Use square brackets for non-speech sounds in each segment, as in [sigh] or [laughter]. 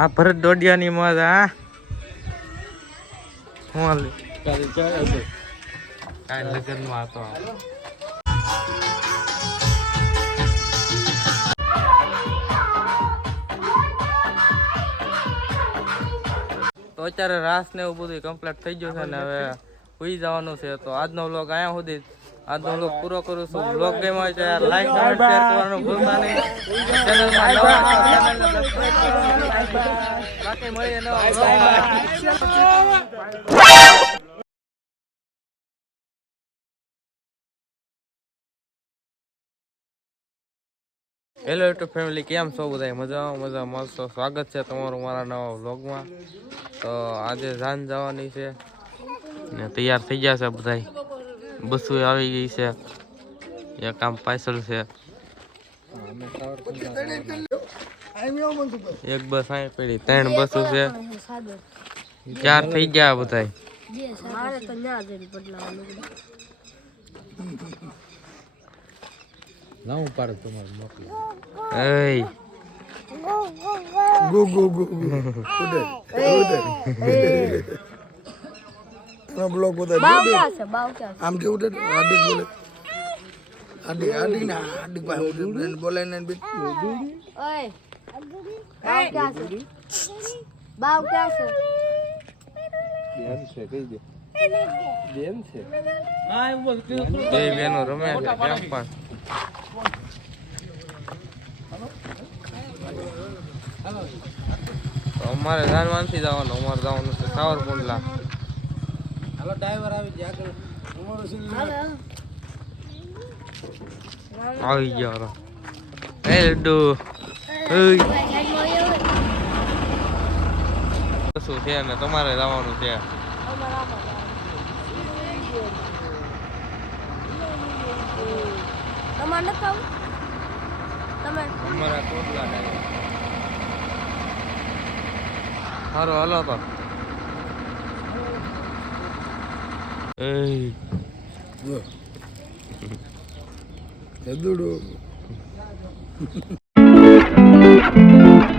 આ ભરત દોડિયાની મોજ હા. હું કાંઈ લગ્નમાં હતો તો. અત્યારે રાસ ને એવું બધું કમ્પ્લીટ થઈ ગયું છે ને હવે સુઈ જવાનું છે તો આજનો વ્લોગ અહીંયા સુધી. આજનો વ્લોગ પૂરો કરું છું. વ્લોગ ગેમ હોય છે લાઈક કમેન્ટ શેર કરવાનું ભૂલતા નહીં. ચેનલમાં નવા સબસ્ક્રાઇબ કરવાનું. બાકી મળીએ નવા હેલો યુટ્યુબ ફેમિલી કેમ છો બધા મજા મજા મળશો સ્વાગત છે તમારું મારા નવા વ્લોગમાં તો આજે જાન જવાની છે. ને તૈયાર થઈ ગયા છે બધા બસો આવી ગઈ છે. એક આમ પાછળ છે. એક બસ અહીં પડી. ત્રણ બસો છે. ચાર થઈ ગયા બધા મારે તો ના જરી ગો ગો ગો ગો. એનો બ્લોક બધા છે આમ બોલે. ના બોલે ને બી. છે. છે છે. બે બેનો રમે છે કેમ પણ? અમારે જાનવાનથી જવાનું અમારે જવાનું છે સાવરકુંડલા. આવી ગયો રો એ લડ્ડુ. ઓય શું છે ને તમારે જવાનું છે? તમારે તમારા આવું? તમે? અમારા કોટલા સારું હાલો તો. એ [laughs]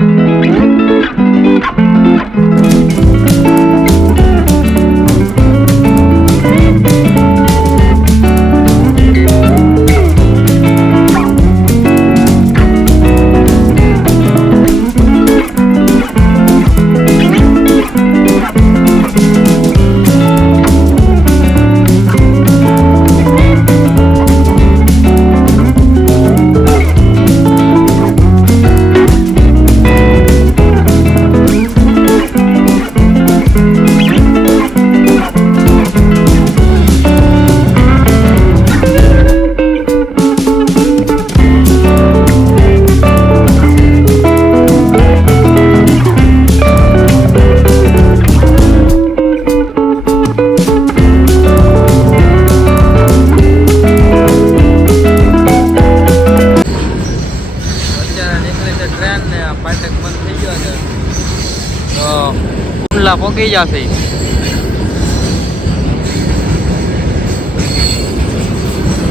કુંડલા પોકી જશે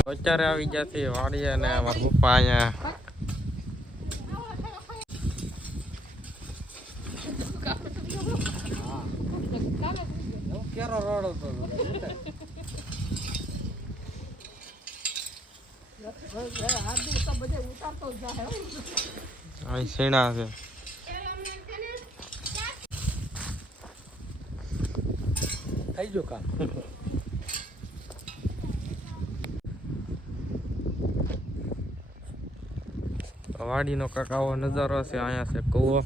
અત્યારે આવી જશે વાડીએ અને મારા પપ્પા અહીંયા અહીં શેણા છે થઈ ગયો કામ. નજારો છે અહીંયા છે કૂવો.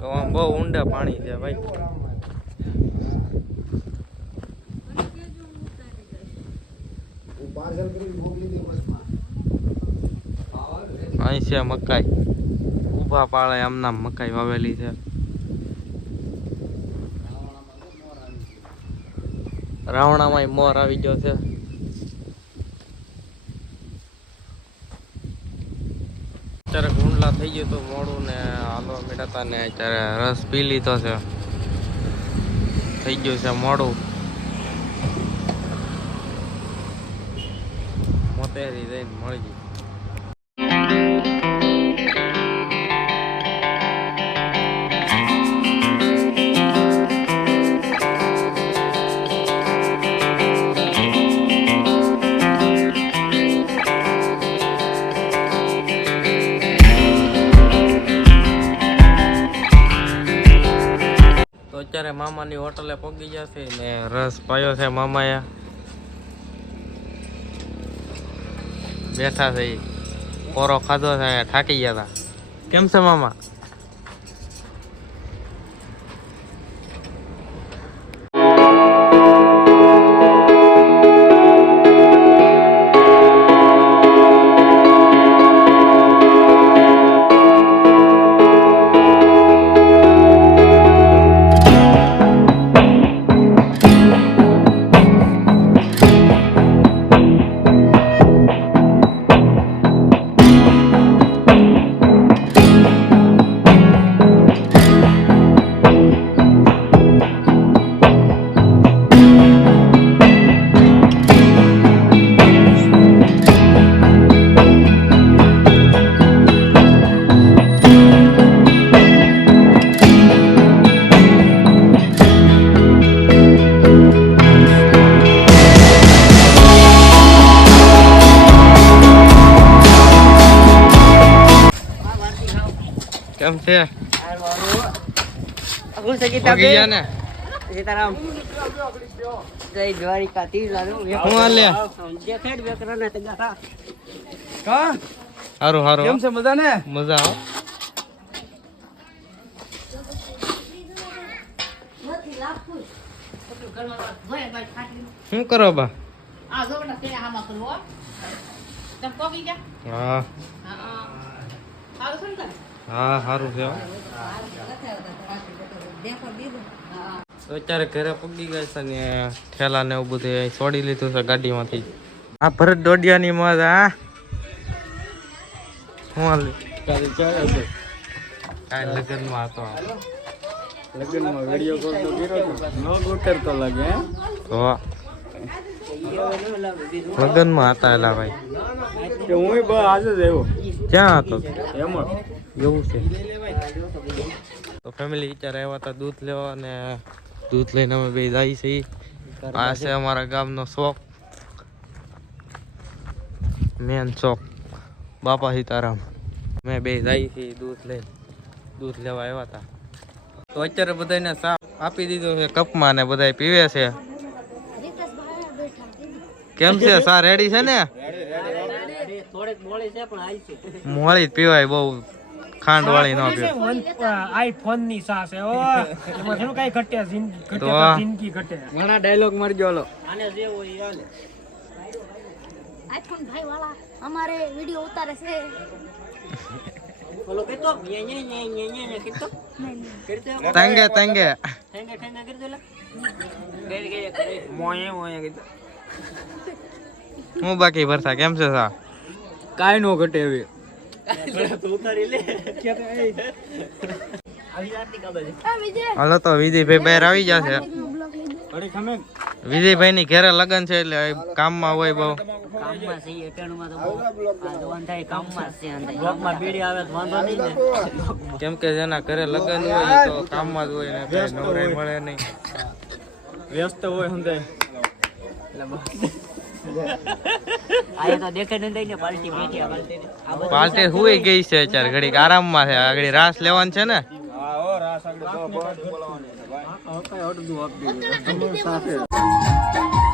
કવામાં બહુ ઊંડા પાણી છે ભાઈ. અહીં છે મકાઈ. ઊભા પાળે આમનામ મકાઈ વાવેલી છે. રાવણામાં મોર આવી ગયો છે. અત્યારે ગુંડલા થઈ ગયું તો મોડું ને હાલવા મીઠાતા ને અત્યારે રસ પી લીધો છે. થઈ ગયું છે મોડું. મોતેરી જઈને મળી ગઈ. અત્યારે મામાની હોટલે પગી જશે ને રસ પાયો છે મામાએ. બેઠા થઈ કોરો ખાધો છે થાકી ગયા હતા. કેમ છે મામા? કેમ છે? પગી ગયા ને? સીતારામ. જય દ્વારિકા તીર લાલો હું દેખેડ કા? હારું હારું. કેમ છે મજા ને મજા આવો શું કરો બા? આ જો ને તેને આમાં કરવો તમે કોકી ગયા હા? હા સારું છે અત્યારે ઘરે પગી ગયા છે ને ઠેલા ને એવું બધું છોડી લીધું છે ગાડીમાંથી. આ ભરત દોડિયાની મત હા? હું લગ્નમાં હતો. લગ્નમાં વિડિયો કોલ તો કર્યો નો ઉતરતો લાગે હે? તો લગ્નમાં હતા એલા ભાઈ. કે હું બસ આજે જ આવ્યો. ક્યાં હતો? એવું છે. તો ફેમિલી વિચાર આવ્યા હતા દૂધ લેવા અને દૂધ લઈને અમે બે જાય છે. આ છે અમારા ગામનો શોખ. મેન શોખ. બાપા સીતારામ. અમે બે જાય છે દૂધ લઈને. દૂધ લેવા આવ્યા હતા. તો અત્યારે બધાને સાપ આપી દીધો છે કપમાં ને બધા પીવે છે. કેમ છે? સા રેડી છે ને થોડીક મોડી છે પણ હાલ છે મોળી પીવાય બહુ ખાંડ વાળી ન પીવાય. આઈફોનની સાસ હે. ઓ એમાં શું કઈ ઘટે જિંદગી ઘટે. જિંદગી ઘણા ડાયલોગ મારજો હાલો આને જે હોય એ હાલે. આઈફોન ભાઈ વાળા અમારે વિડિયો ઉતારે છે. ઓલો યે યે યે યે યે તંગે તંગે. લે મોયે મોયે હું બાકી ભરતા કેમ છે સા? કાઈ નો ઘટે હવે. હાલો તો વિજયભાઈ બહાર આવી જશે વિજયભાઈ ની ઘરે લગન છે એટલે કામમાં હોય બહુ. કામમાં છે એટાણુમાં તો બહુ આ જવાન થાય કામમાં જ છે અંદર બ્લોકમાં બીડી આવે તો વાંધો નહીં ને કેમ કે જેના ઘરે લગન હોય એ તો કામમાં જ હોય ને કઈ નવરાઈ મળે નહીં. વ્યસ્ત હોય સમજાય ને પાર્ટી હુઈ ગઈ છે અત્યારે ઘડીક આરામમાં છે આગળ રાસ લેવાનું છે ને? રાસ આગળ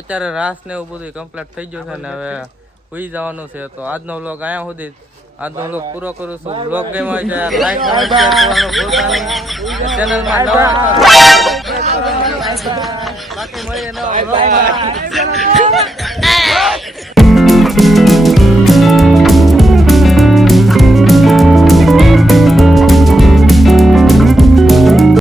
અત્યારે રાસ ને એવું બધું કમ્પ્લીટ થઈ ગયું છે ને હવે સુઈ જવાનું છે તો આજનો વ્લોગ અહીંયા સુધી. આજનો વ્લોગ પૂરો કરું છું. વ્લોગ ગેમ હોય છે લાઈક કરવાનું ચેનલમાં બાકી મળીએ.